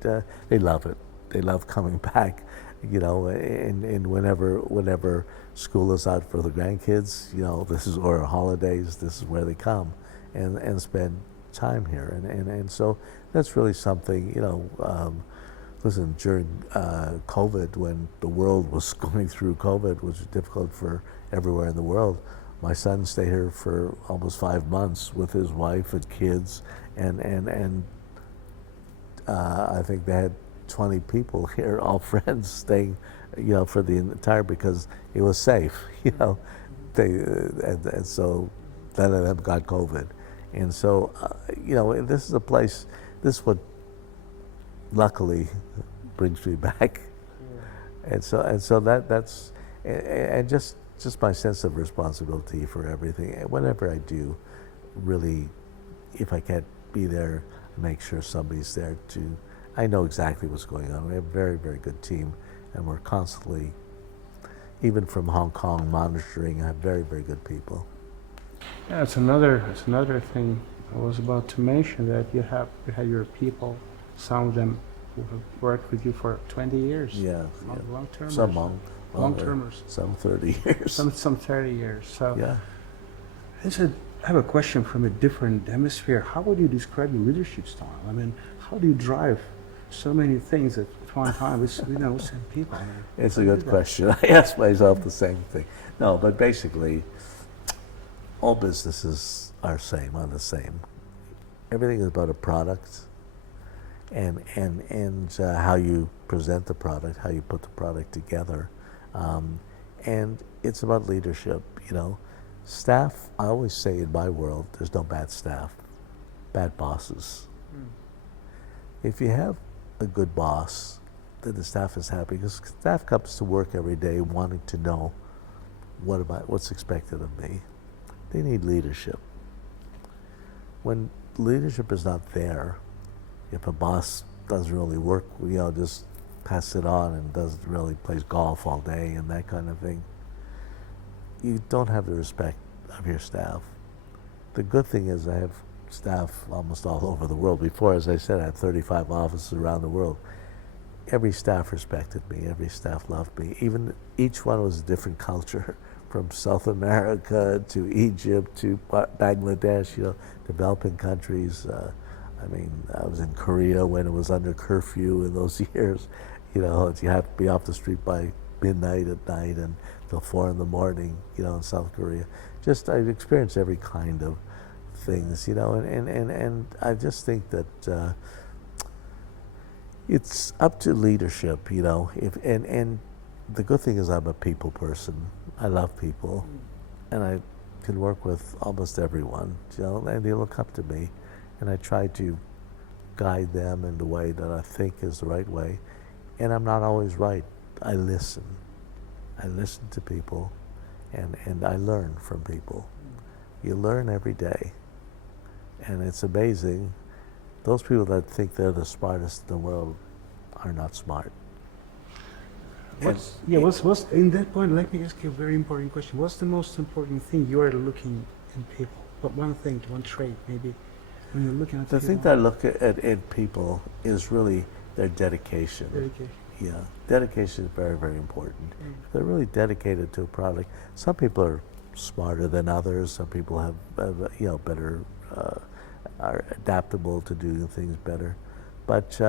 they love it. They love coming back, you know, and whenever school is out for the grandkids, you know, or holidays, this is where they come and spend time here, and so that's really something, you know. Listen, during COVID, when the world was going through COVID, which was difficult for everywhere in the world, my son stayed here for almost 5 months with his wife and kids, and I think they had 20 people here, all friends, staying, you know, for the entire, because it was safe, you know. And so none of them got COVID, and so you know, this is a place. This is what luckily brings me back, and so that's and just my sense of responsibility for everything. And whenever I do, really, if I can't be there, make sure somebody's there to. I know exactly what's going on. We have a very, very good team, and we're constantly, even from Hong Kong, monitoring. I have very, very good people. Yeah, it's another thing I was about to mention, that you have your people, some of them who have worked with you for 20 years. Yeah, Long termers. some long termers. some 30 years. Some 30 years. So Yeah. I have a question from a different hemisphere. How would you describe your leadership style? I mean, how do you drive so many things at one time with same people? I mean, It's a good question. I ask myself the same thing. No, but basically, all businesses are the same. Everything is about a product, and how you present the product, how you put the product together, and it's about leadership. You know, staff. I always say in my world, there's no bad staff, bad bosses. If you have a good boss, then the staff is happy, because staff comes to work every day wanting to know what's expected of me. They need leadership. When leadership is not there, if a boss doesn't really work, you know, just pass it on and doesn't really plays golf all day and that kind of thing, you don't have the respect of your staff. The good thing is I have staff almost all over the world. Before, as I said, I had 35 offices around the world. Every staff respected me. Every staff loved me. Even each one was a different culture, from South America to Egypt to Bangladesh, you know, developing countries. I mean, I was in Korea when it was under curfew in those years. You know, you have to be off the street by midnight at night and till 4 in the morning, you know, in South Korea. Just, I've experienced every kind of things, you know, and I just think that it's up to leadership, you know. And the good thing is I'm a people person. I love people, and I can work with almost everyone, and they look up to me, and I try to guide them in the way that I think is the right way. And I'm not always right. I listen. I listen to people, and I learn from people. You learn every day, and it's amazing. Those people that think they're the smartest in the world are not smart. What's in that point? Let me ask you a very important question. What's the most important thing you are looking in people? But one thing, one trait, maybe, when you're looking at The thing that I look at in people is really their dedication. Dedication. Yeah, dedication is very, very important. If they're really dedicated to a product, some people are smarter than others. Some people have better, are adaptable to doing things better. But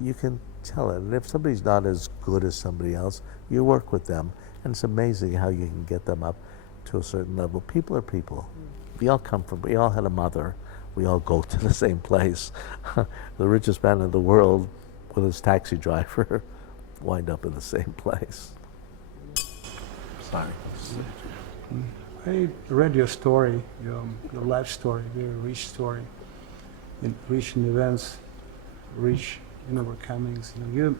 you can tell it. And if somebody's not as good as somebody else, you work with them. And it's amazing how you can get them up to a certain level. People are people. We all had a mother. We all go to the same place. The richest man in the world with his taxi driver wind up in the same place. Sorry. I read your story, your life story, very rich story, in rich in events, rich in overcomings. You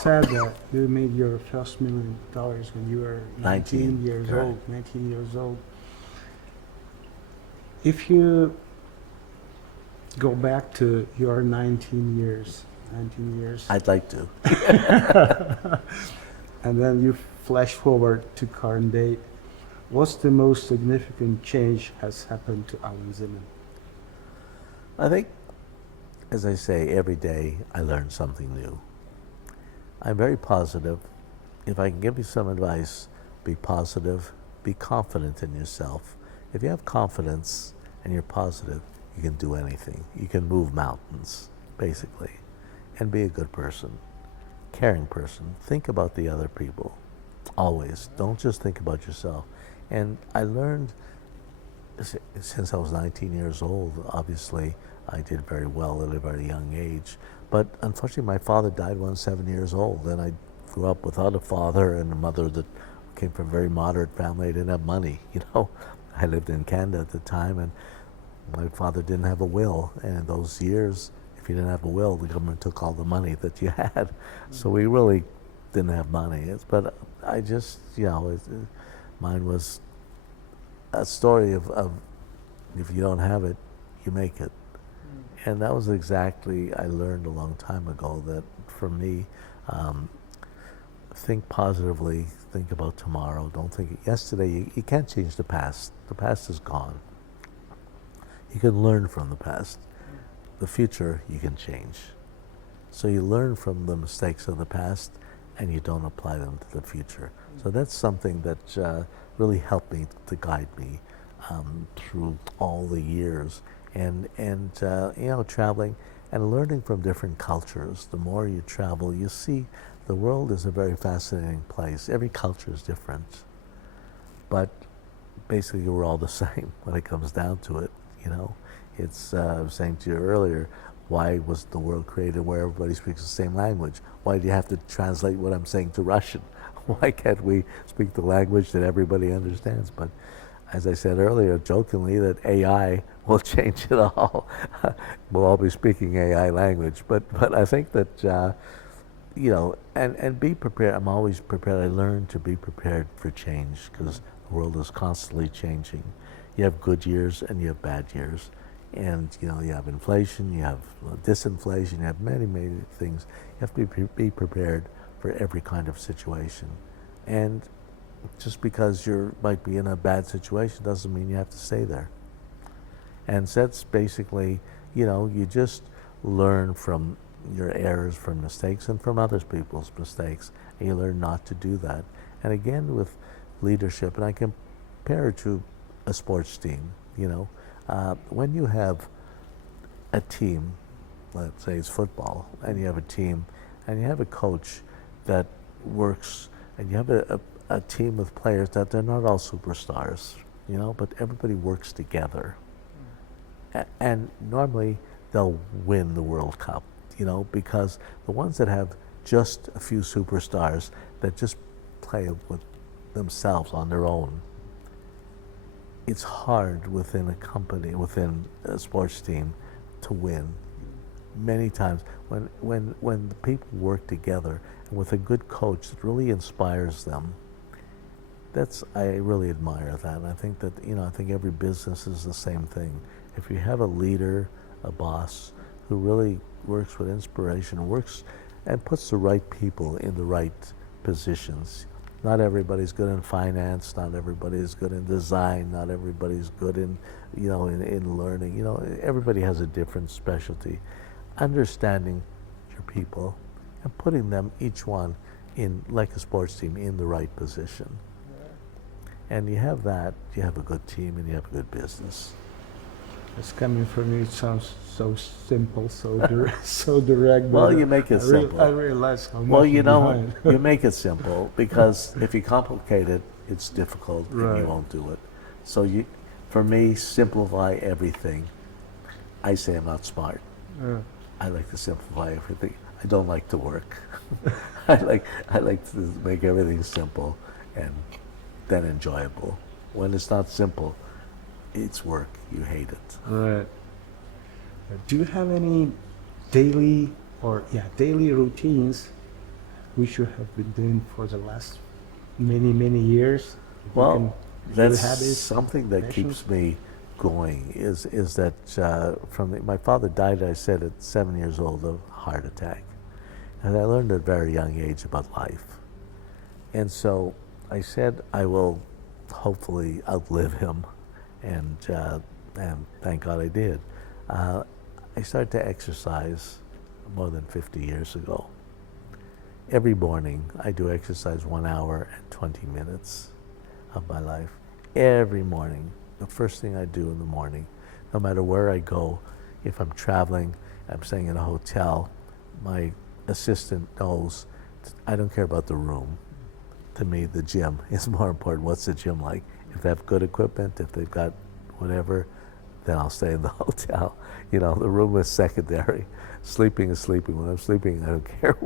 said that you made your first $1 million when you were 19 years correct. old. 19 years old. If you go back to your 19 years, I'd like to. and then you flash forward to current date, what's the most significant change has happened to Allan Zeman? I think, as I say, every day I learn something new. I'm very positive. If I can give you some advice, be positive, be confident in yourself. If you have confidence and you're positive, you can do anything. You can move mountains, basically, and be a good person, caring person. Think about the other people, always. Don't just think about yourself. And I learned, since I was 19 years old, obviously, I did very well at a very young age. But unfortunately, my father died when I was 7 years old, and I grew up without a father and a mother that came from a very moderate family. I didn't have money, I lived in Canada at the time, and my father didn't have a will. And in those years, if you didn't have a will, the government took all the money that you had. So we really didn't have money. But I just, mine was a story of if you don't have it, you make it. And that was exactly, I learned a long time ago that for me, think positively, think about tomorrow. Don't think yesterday. You can't change the past. The past is gone. You can learn from the past. The future you can change. So you learn from the mistakes of the past and you don't apply them to the future. So that's something that really helped me to guide me through all the years. And traveling and learning from different cultures. The more you travel, you see the world is a very fascinating place. Every culture is different, but basically we're all the same when it comes down to it. It's I was saying to you earlier, why was the world created where everybody speaks the same language? Why do you have to translate what I'm saying to Russian? Why can't we speak the language that everybody understands? But as I said earlier, jokingly, that AI will change it all. We'll all be speaking AI language. But I think that, and be prepared. I'm always prepared. I learn to be prepared for change because the world is constantly changing. You have good years and you have bad years. And, you have inflation, you have disinflation, you have many, many things. You have to be prepared for every kind of situation. And just because you might be in a bad situation doesn't mean you have to stay there. And so that's basically, you just learn from your errors, from mistakes, and from other people's mistakes. And you learn not to do that. And again, with leadership, and I compare it to a sports team, when you have a team, let's say it's football, and you have a team, and you have a coach that works, and you have a team with players that they're not all superstars, but everybody works together. And normally they'll win the World Cup, because the ones that have just a few superstars that just play with themselves on their own, it's hard within a company, within a sports team, to win. Many times, when the people work together and with a good coach that really inspires them, I really admire that. And I think that, I think every business is the same thing. If you have a leader, a boss, who really works with inspiration, works and puts the right people in the right positions. Not everybody's good in finance, not everybody's good in design, not everybody's good in, in learning. Everybody has a different specialty. Understanding your people and putting them, each one, in, like a sports team, in the right position. And you have that, you have a good team and you have a good business. It's coming from you. It sounds so simple, so so direct. Well, you make it simple. I realize how much. Well, behind. you make it simple, because if you complicate it, it's difficult and Right. you won't do it. So for me, simplify everything. I say I'm not smart. I like to simplify everything. I don't like to work. I like to make everything simple and then enjoyable. When it's not simple, it's work. You hate it. Right. Do you have any daily daily routines which you have been doing for the last many years? Well, that's habits, something that passions? keeps me going. Is that my father died, I said, at 7 years old of a heart attack, and I learned at a very young age about life. And so I said I will hopefully outlive him, and thank God I did. I started to exercise more than 50 years ago. Every morning I do exercise 1 hour and 20 minutes of my life. Every morning, the first thing I do in the morning, no matter where I go, if I'm traveling, I'm staying in a hotel, my assistant knows I don't care about the room. To me, the gym is more important. What's the gym like? If they have good equipment, if they've got whatever, then I'll stay in the hotel. The room is secondary. Sleeping is sleeping. When I'm sleeping, I don't care.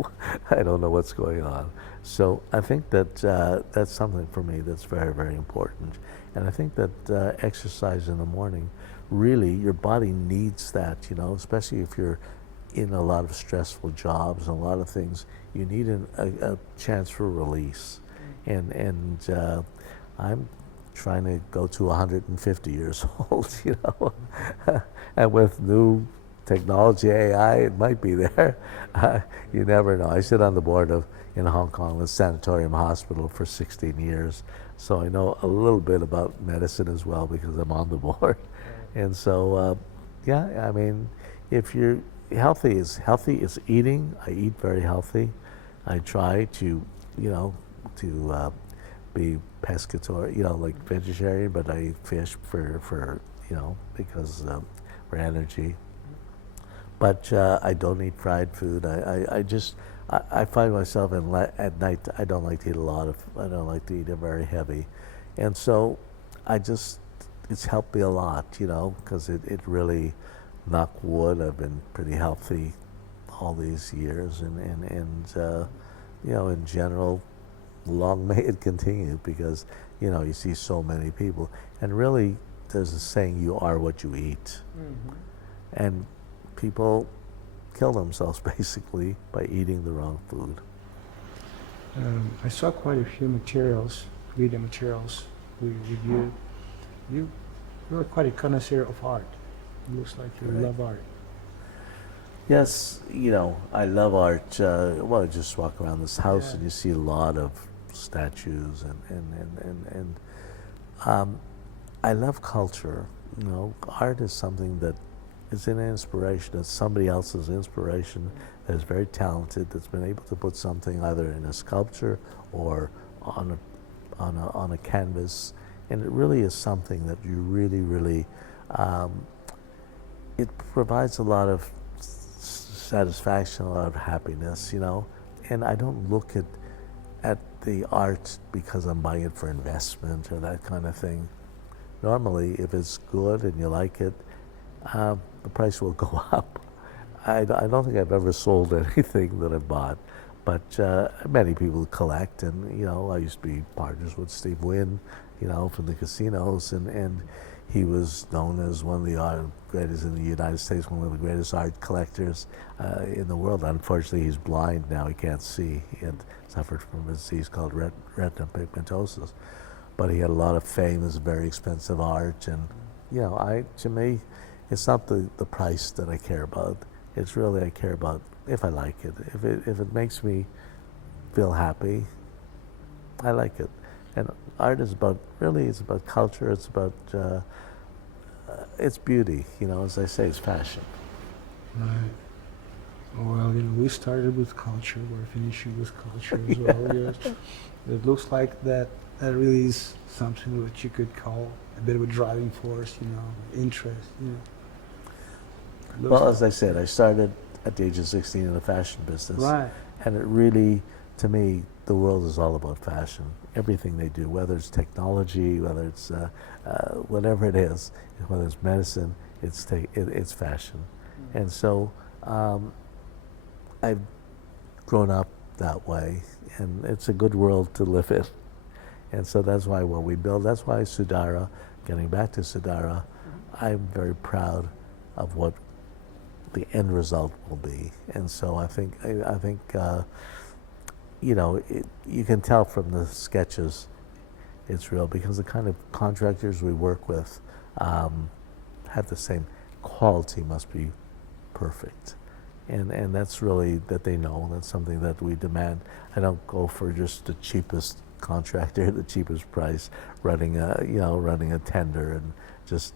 I don't know what's going on. So I think that that's something for me that's very, very important. And I think that exercise in the morning, really, your body needs that, especially if you're in a lot of stressful jobs and a lot of things. You need a chance for release. And I'm trying to go to 150 years old, and with new technology, AI, it might be there. You never know. I sit on the board in Hong Kong with Sanatorium Hospital for 16 years, so I know a little bit about medicine as well because I'm on the board. And so, I mean, if you're healthy is eating. I eat very healthy. I try to, be pescatarian, like vegetarian, but I eat fish for because for energy. But I don't eat fried food. I find myself at night, I don't like to eat I don't like to eat it very heavy. And so it's helped me a lot, because it really, knock wood, I've been pretty healthy all these years. And in general, long may it continue, because, you see so many people. And really, there's a saying, you are what you eat. Mm-hmm. And people kill themselves basically by eating the wrong food. I saw quite a few video materials with you. You're quite a connoisseur of art. It looks like you love art. Yes, I love art. I just walk around this house and you see a lot of statues and I love culture. Art is something that is an inspiration. It's somebody else's inspiration that is very talented, that's been able to put something either in a sculpture or on a canvas, and it really is something that you really it provides a lot of satisfaction, a lot of happiness, and I don't look at the art because I'm buying it for investment or that kind of thing. Normally, if it's good and you like it, the price will go up. I don't think I've ever sold anything that I've bought, but many people collect, and I used to be partners with Steve Wynn, from the casinos, and he was known as one of the greatest in the United States, one of the greatest art collectors in the world. Unfortunately, he's blind now; he can't see. He had suffered from a disease called retinal pigmentosis, but he had a lot of fame as very expensive art, and to me, it's not the price that I care about. It's really I care about if I like it. If it makes me feel happy, I like it. And art is it's about culture. It's about it's beauty. As I say, it's fashion. Right. Well, we started with culture. We're finishing with culture as well. Yes. It looks like that really is something that you could call a bit of a driving force. Interest. Well, as I said, I started at the age of 16 in the fashion business. Right. And it really, to me, the world is all about fashion. Everything they do, whether it's technology, whether it's whatever it is, whether it's medicine, it's fashion. And so I've grown up that way, and it's a good world to live in. And so that's why what we build, that's why Sudara, getting back to Sudara, I'm very proud of what the end result will be. And so I think you can tell from the sketches it's real, because the kind of contractors we work with have the same quality, must be perfect. And that's really that they know. That's something that we demand. I don't go for just the cheapest contractor, the cheapest price, running a tender and just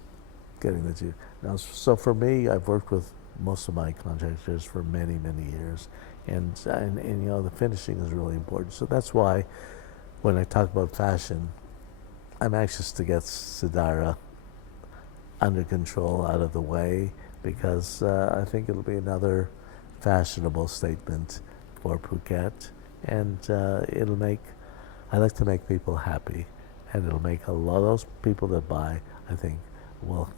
getting the cheap. Now, so for me, I've worked with most of my contractors for many, many years, and the finishing is really important. So that's why when I talk about fashion, I'm anxious to get Sudara under control, out of the way, because I think it'll be another fashionable statement for Phuket, and I like to make people happy, and it'll make a lot of those people that buy, I think, will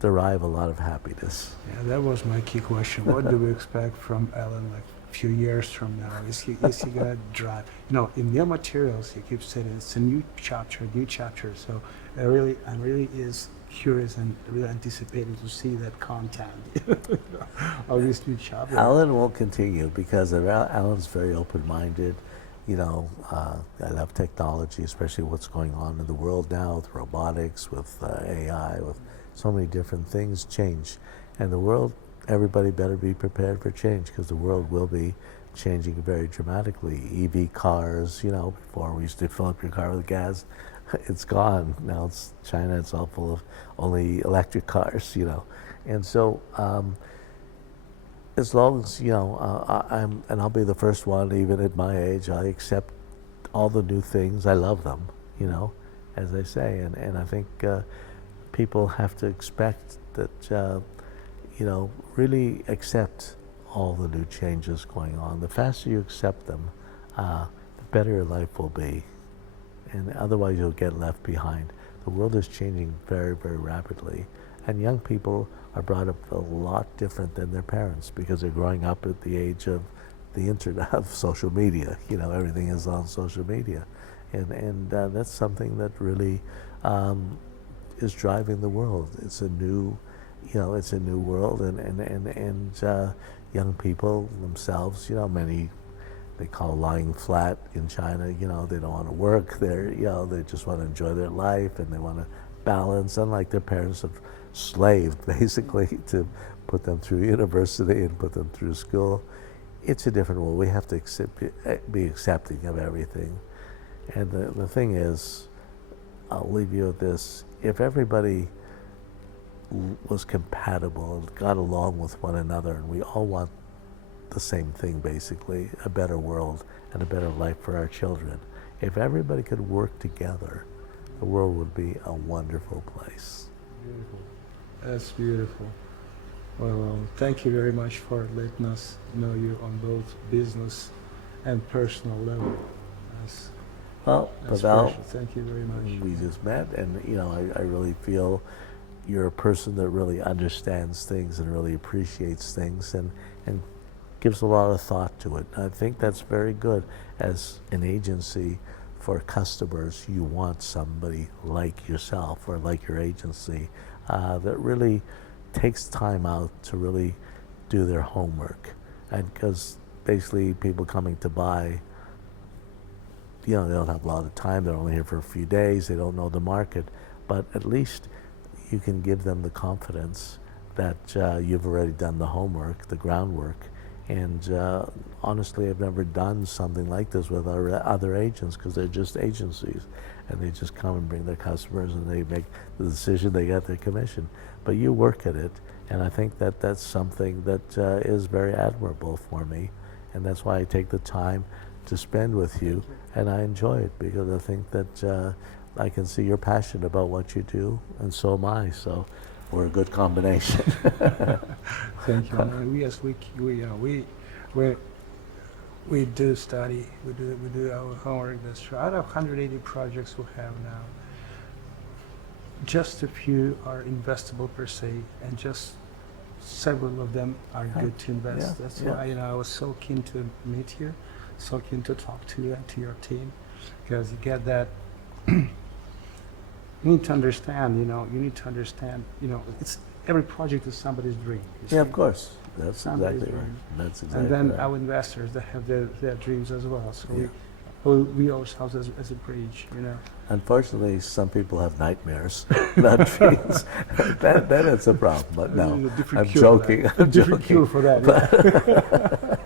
derive a lot of happiness. Yeah, that was my key question. What do we expect from Allan, like a few years from now? Is he gonna drive? In New Materials, he keeps saying it's a new chapter. So I'm really is curious and really anticipating to see that content of this new chapter. Allan will continue, because Allan's very open-minded. I love technology, especially what's going on in the world now with robotics, with AI, with so many different things change. And the world, everybody better be prepared for change, because the world will be changing very dramatically. EV cars, before we used to fill up your car with gas, it's gone. Now it's China, it's all full of only electric cars, And so as long as, I'll be the first one, even at my age, I accept all the new things. I love them, as I say. And I think people have to expect that, really accept all the new changes going on. The faster you accept them, the better your life will be. And otherwise you'll get left behind. The world is changing very, very rapidly. And young people are brought up a lot different than their parents, because they're growing up at the age of the internet, of social media. Everything is on social media. And that's something that really is driving the world. It's a new world, and young people themselves, many, they call lying flat in China. They don't want to work. They just want to enjoy their life, and they want to balance, unlike their parents have slaved basically to put them through university and put them through school. It's a different world. We have to be accepting of everything. And the thing is, I'll leave you with this: if everybody was compatible and got along with one another, and we all want the same thing, basically, a better world and a better life for our children. If everybody could work together, the world would be a wonderful place. Beautiful. That's beautiful. Well, thank you very much for letting us know you on both business and personal level. That's Pavel, special. Thank you very much. we just met, and I really feel you're a person that really understands things and really appreciates things, and gives a lot of thought to it. I think that's very good as an agency for customers, you want somebody like yourself or like your agency that really takes time out to really do their homework. And because basically people coming to buy, they don't have a lot of time, they're only here for a few days, they don't know the market, but at least you can give them the confidence that you've already done the homework, the groundwork. And honestly, I've never done something like this with our other agents because they're just agencies, and they just come and bring their customers, and they make the decision, they get their commission. But you work at it, and I think that that's something that is very admirable for me, and that's why I take the time to spend with you, and I enjoy it because I think that I can see you're passionate about what you do, and so am I. So we're a good combination. Thank you. Yes, we do study. We do our homework. That's true. Out of 180 projects we have now, just a few are investable per se, and just several of them are good to invest. Yeah, That's yeah. why I was so keen to meet you, so keen to talk to you and to your team, because you get that. You need to understand. You need to understand. It's every project is somebody's dream. You Yeah, see? of course. That's Somebody's exactly right. dream. That's exactly And then right. our investors, they have their dreams as well. So Yeah. we ourselves as a bridge. Unfortunately, some people have nightmares, not dreams. Then it's a problem. But no, There's a different I'm cure for joking. that. I'm Different cure joking. for that.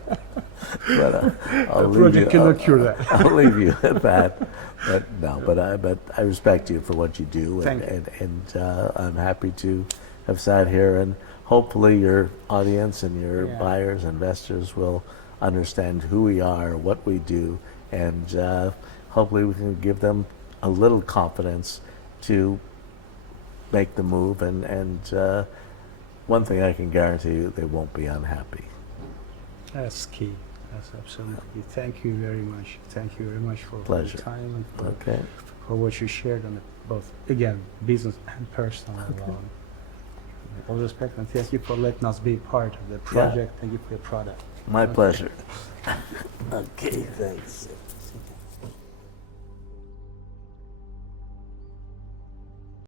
Yeah. But I'll The leave project you. cannot cure that. I'll leave you at that. But no, but I respect you for what you do, Thank you. and I'm happy to have sat here, and hopefully your audience and your Yeah. buyers, investors will understand who we are, what we do, and hopefully we can give them a little confidence to make the move. And one thing I can guarantee you, they won't be unhappy. That's key. That's absolutely key. Thank you very much. Thank you very much for Pleasure. your time and Okay. for what you shared on it, both, again, business and personal. All respect, and thank you for letting us be part of the project. Thank you for your product. My pleasure. Okay, thanks.